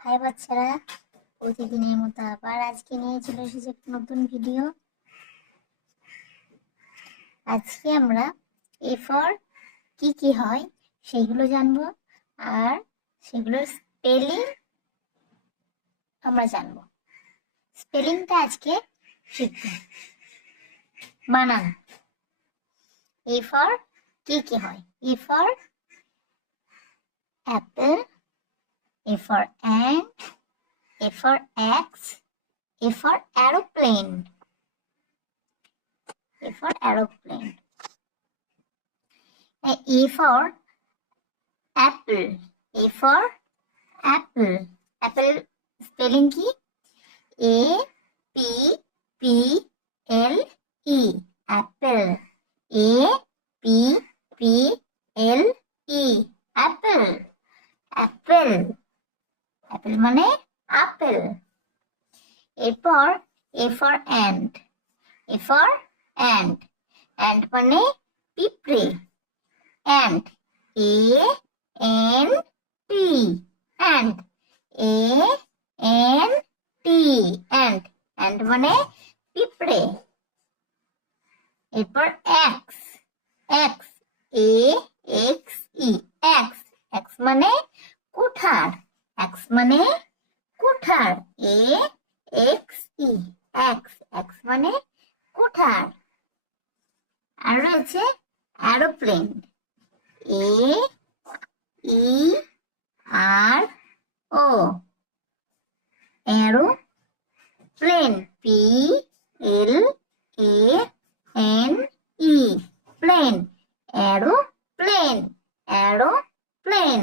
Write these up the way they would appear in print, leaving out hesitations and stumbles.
High বাচ্চারা, প্রতিদিনের মতো আবার আজকে নিয়ে চলে এসেছে একটা নতুন ভিডিও। আজকে আমরা এ ফর কি কি হয় সেগুলো জানবো, আর সেগুলোর স্পেলিং আমরা জানবো। স্পেলিংটা আজকে শিখবো। বানান। এ ফর কি কি হয়? A for Apple, A for ant, A for X, A for aeroplane, A for aeroplane. A for apple, A for apple. Apple spelling কি? A P P L E, apple. A P P L E, apple. Apple. Apple মানে আপেল। এরপর A for ant, A for ant, ant মানে পিঁপড়ে। Ant, A N T, ant, A N T, ant, ant মানে পিঁপড়ে। এরপর axe, axe, A X E, axe, axe মানে কুঠার। এক্স মানে কুঠার। A X E, axe, axe মানে কুঠার। আর রয়েছে aeroplane, A E R O, aero plane, P L A N E, plane, aero plane, aero plane.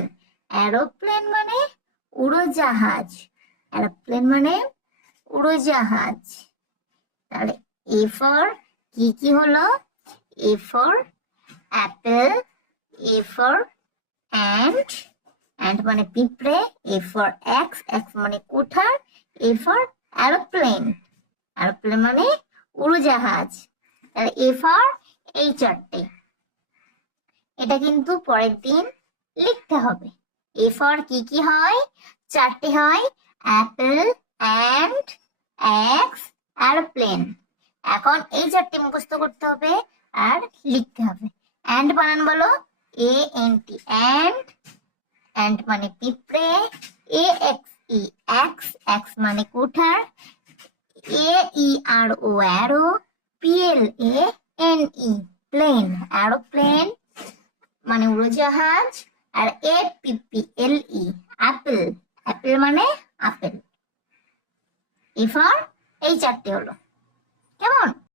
Aeroplane মানে উড়োজাহাজ। অ্যারোপ্লেন মানে উড়োজাহাজ। তাহলে এ ফর কি কি হলো? A for Apple, A for ant, ant মানে পিঁপড়ে, এ ফর এক্স, এক্স মানে কুঠার, এ ফর অ্যারোপ্লেন, অ্যারোপ্লেন মানে উড়োজাহাজ। তাহলে এ ফর এই চারটে, এটা কিন্তু পরের দিন লিখতে হবে। এ ফর কি কি হয়? চারটে হয়, অ্যাপেল, অ্যান্ট, এক্স, অ্যারোপ্লেন। এখন এই চারটে মুখস্থ করতে হবে আর লিখতে হবে। অ্যান্ট বানান বলো, A N T, ant, ant মানে পিঁপড়ে, A X E, axe, axe মানে কুঠার, A E R O, aero, P L A N E, plane, aeroplane মানে উড়োজাহাজ, আর A P P L E, apple, apple মানে আপেল। এ ফর এই চারটে হলো। কেমন?